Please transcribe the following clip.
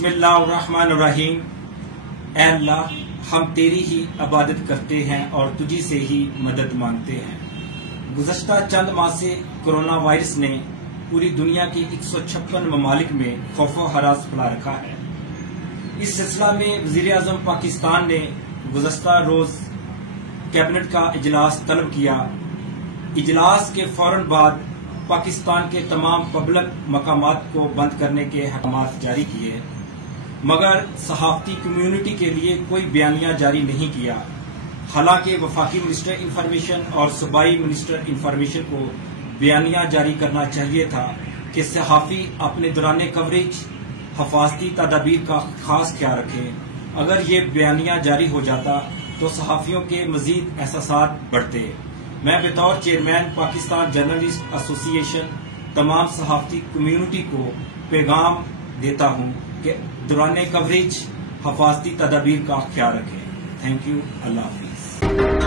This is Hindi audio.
बिस्मिल्लाहिर्रहमानिर्रहीम। ऐ अल्लाह, हम तेरी ही इबादत करते हैं और तुझी से ही मदद मांगते हैं। गुज़श्ता चंद माह से कोरोना वायरस ने पूरी दुनिया के 156 ममालिक में खौफो हरास फैला रखा है। इस सिलसिला में वज़ीर-ए-आज़म पाकिस्तान ने गुज़श्ता रोज कैबिनेट का इजलास तलब किया। इजलास के फौरन बाद पाकिस्तान के तमाम पब्लिक मकामात को बंद करने के अहकाम जारी किए, मगर सहाफती कम्युनिटी के लिए कोई बयानिया जारी नहीं किया। हालांकि वफाकी मिनिस्टर इंफॉर्मेशन और सूबाई मिनिस्टर इंफॉर्मेशन को बयानिया जारी करना चाहिए था कि सहाफी अपने दौरान कवरेज हफाजती तदाबीर का खास ख्याल रखें। अगर ये बयानिया जारी हो जाता तो सहाफियों के मजीद एहसासात बढ़ते। मैं बतौर चेयरमैन पाकिस्तान जर्नलिस्ट एसोसिएशन तमाम सहाफती कम्युनिटी को पैगाम देता हूँ कि दौरान कवरेज हफाजती तदाबीर का ख्याल रखें। Thank you. Allah Hafiz.